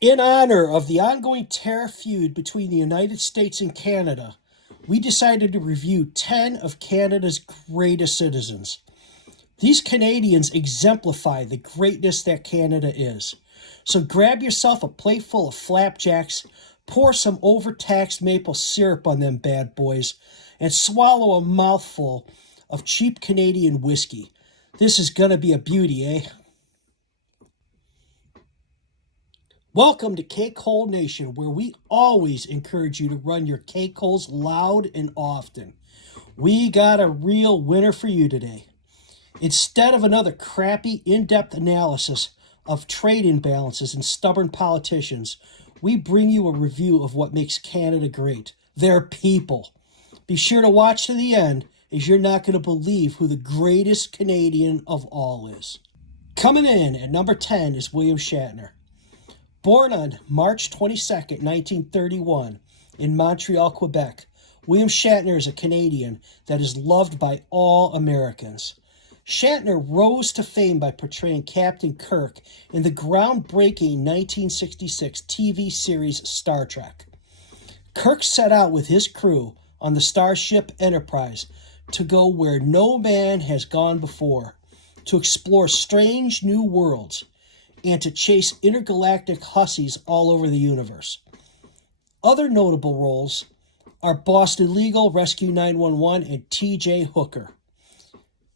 In honor of the ongoing tariff feud between the United States and Canada, we decided to review 10 of Canada's greatest citizens. These Canadians exemplify the greatness that Canada is. So grab yourself a plate full of flapjacks, pour some overtaxed maple syrup on them bad boys, and swallow a mouthful of cheap Canadian whiskey. This is gonna be a beauty, eh? Welcome to Cake Hole Nation, where we always encourage you to run your cake holes loud and often. We got a real winner for you today. Instead of another crappy, in-depth analysis of trade imbalances and stubborn politicians, we bring you a review of what makes Canada great. Their people. Be sure to watch to the end, as you're not going to believe who the greatest Canadian of all is. Coming in at number 10 is William Shatner. Born on March 22nd, 1931, in Montreal, Quebec, William Shatner is a Canadian that is loved by all Americans. Shatner rose to fame by portraying Captain Kirk in the groundbreaking 1966 TV series Star Trek. Kirk set out with his crew on the Starship Enterprise to go where no man has gone before, to explore strange new worlds, and to chase intergalactic hussies all over the universe. Other notable roles are Boston Legal, Rescue 911, and T.J. Hooker.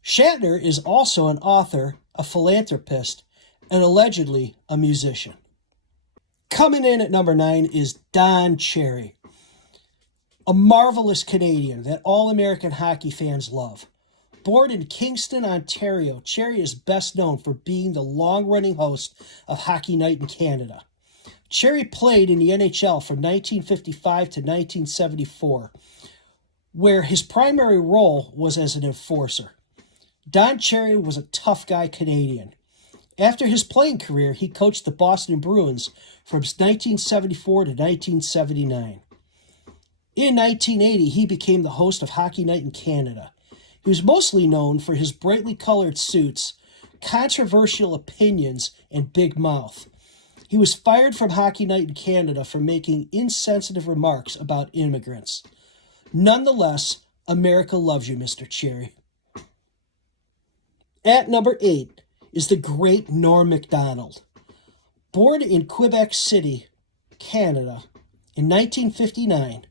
Shatner is also an author, a philanthropist, and allegedly a musician. Coming in at number 9 is Don Cherry, a marvelous Canadian that all American hockey fans love. Born in Kingston, Ontario, Cherry is best known for being the long-running host of Hockey Night in Canada. Cherry played in the NHL from 1955 to 1974, where his primary role was as an enforcer. Don Cherry was a tough guy Canadian. After his playing career, he coached the Boston Bruins from 1974 to 1979. In 1980, he became the host of Hockey Night in Canada. He was mostly known for his brightly colored suits, controversial opinions, and big mouth. He was fired from Hockey Night in Canada for making insensitive remarks about immigrants. Nonetheless, America loves you, Mr. Cherry. At number 8 is the great Norm Macdonald. Born in Quebec City, Canada, in 1959,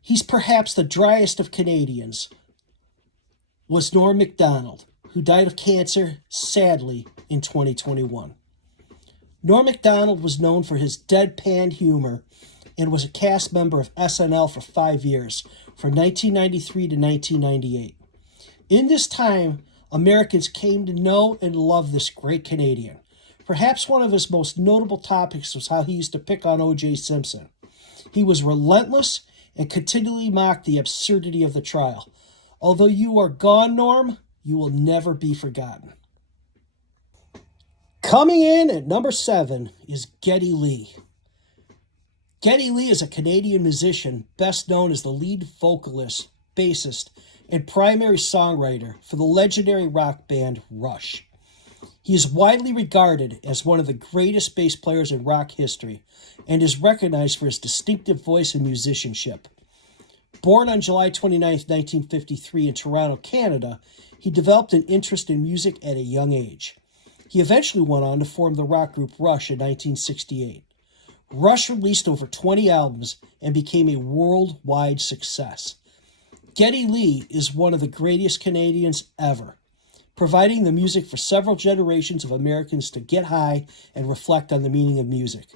he's perhaps the driest of Canadians, was Norm Macdonald, who died of cancer, sadly, in 2021. Norm Macdonald was known for his deadpan humor and was a cast member of SNL for 5 years, from 1993 to 1998. In this time, Americans came to know and love this great Canadian. Perhaps one of his most notable topics was how he used to pick on O.J. Simpson. He was relentless and continually mocked the absurdity of the trial. Although you are gone, Norm, you will never be forgotten. Coming in at number 7 is Geddy Lee. Geddy Lee is a Canadian musician best known as the lead vocalist, bassist, and primary songwriter for the legendary rock band Rush. He is widely regarded as one of the greatest bass players in rock history and is recognized for his distinctive voice and musicianship. Born on July 29, 1953 in Toronto, Canada, he developed an interest in music at a young age. He eventually went on to form the rock group Rush in 1968. Rush released over 20 albums and became a worldwide success. Geddy Lee is one of the greatest Canadians ever, providing the music for several generations of Americans to get high and reflect on the meaning of music.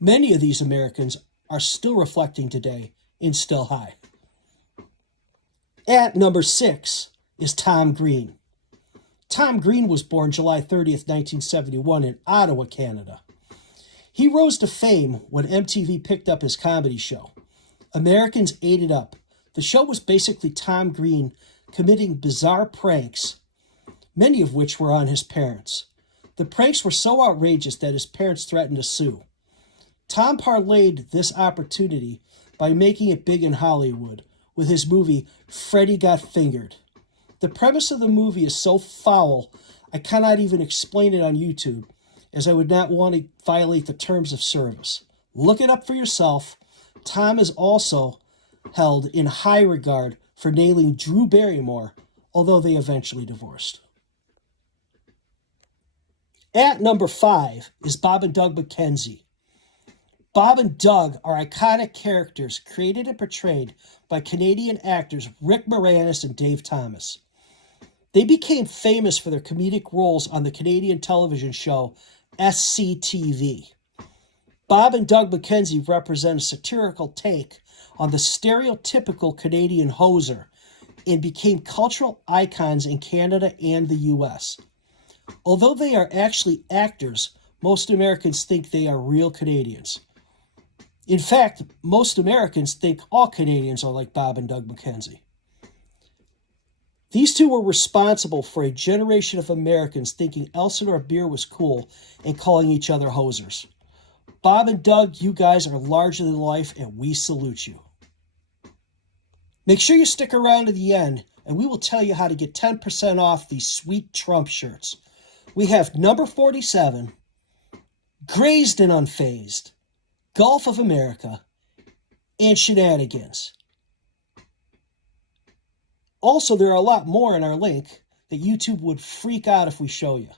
Many of these Americans are still reflecting today and still high. At number 6 is Tom Green. Tom Green was born July 30th, 1971 in Ottawa, Canada. He rose to fame when MTV picked up his comedy show. Americans ate it up. The show was basically Tom Green committing bizarre pranks, many of which were on his parents. The pranks were so outrageous that his parents threatened to sue. Tom parlayed this opportunity by making it big in Hollywood with his movie Freddy Got Fingered. The premise of the movie is so foul, I cannot even explain it on YouTube. as I would not want to violate the terms of service. Look it up for yourself. Tom is also held in high regard for nailing Drew Barrymore, although they eventually divorced. At number 5 is Bob and Doug McKenzie. Bob and Doug are iconic characters created and portrayed by Canadian actors Rick Moranis and Dave Thomas. They became famous for their comedic roles on the Canadian television show SCTV. Bob and Doug McKenzie represent a satirical take on the stereotypical Canadian hoser and became cultural icons in Canada and the US. Although they are actually actors, most Americans think they are real Canadians. In fact, most Americans think all Canadians are like Bob and Doug McKenzie. These two were responsible for a generation of Americans thinking Elsinore beer was cool and calling each other hosers. Bob and Doug, you guys are larger than life, and we salute you. Make sure you stick around to the end, and we will tell you how to get 10% off these sweet Trump shirts. We have number 47, Grazed and Unfazed, Gulf of America, and Shenanigans. Also, there are a lot more in our link that YouTube would freak out if we show you.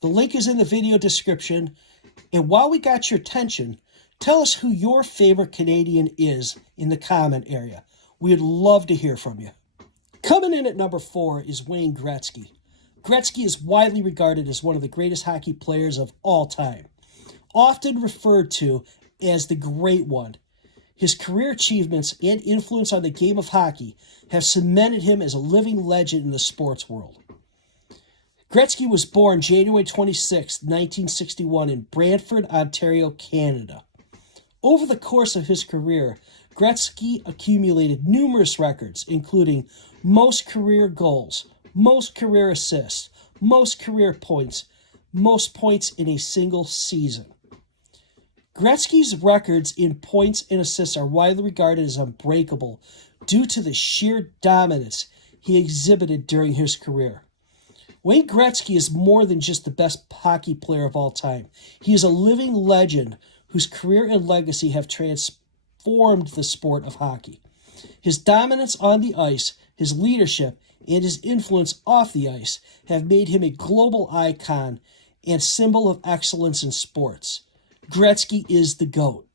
The link is in the video description. And while we got your attention, tell us who your favorite Canadian is in the comment area. We'd love to hear from you. Coming in at number 4 is Wayne Gretzky. Gretzky is widely regarded as one of the greatest hockey players of all time, often referred to as the Great One. His career achievements and influence on the game of hockey have cemented him as a living legend in the sports world. Gretzky was born January 26, 1961 in Brantford, Ontario, Canada. Over the course of his career, Gretzky accumulated numerous records, including most career goals, most career assists, most career points, most points in a single season. Gretzky's records in points and assists are widely regarded as unbreakable due to the sheer dominance he exhibited during his career. Wayne Gretzky is more than just the best hockey player of all time. He is a living legend whose career and legacy have transformed the sport of hockey. His dominance on the ice, his leadership, and his influence off the ice have made him a global icon and symbol of excellence in sports. Gretzky is the GOAT.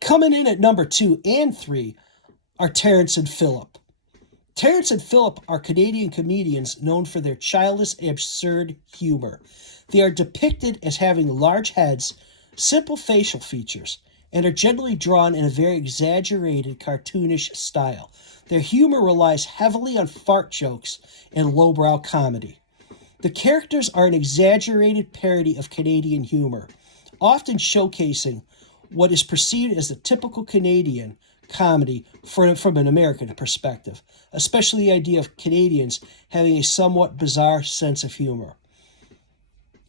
Coming in at number 2 and 3 are Terrence and Phillip. Terrence and Phillip are Canadian comedians known for their childish, absurd humor. They are depicted as having large heads, simple facial features, and are generally drawn in a very exaggerated, cartoonish style. Their humor relies heavily on fart jokes and lowbrow comedy. The characters are an exaggerated parody of Canadian humor, often showcasing what is perceived as the typical Canadian comedy from an American perspective, especially the idea of Canadians having a somewhat bizarre sense of humor.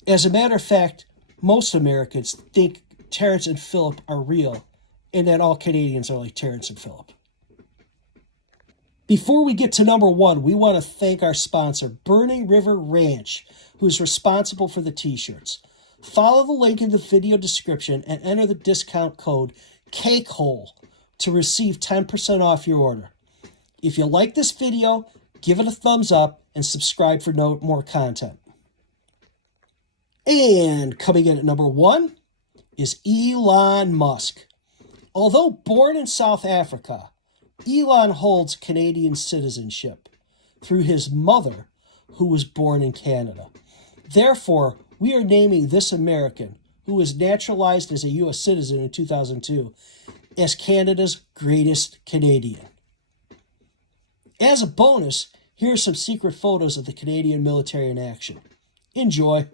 As a matter of fact, most Americans think Terrence and Phillip are real, and that all Canadians are like Terrence and Phillip. Before we get to number 1, we want to thank our sponsor, Burning River Ranch, who is responsible for the t-shirts. Follow the link in the video description and enter the discount code CAKEHOLE to receive 10% off your order. If you like this video, give it a thumbs up and subscribe for more content. And coming in at number 1 is Elon Musk. Although born in South Africa, Elon holds Canadian citizenship through his mother, who was born in Canada. Therefore, we are naming this American, who was naturalized as a U.S. citizen in 2002, as Canada's greatest Canadian. As a bonus, here are some secret photos of the Canadian military in action. Enjoy.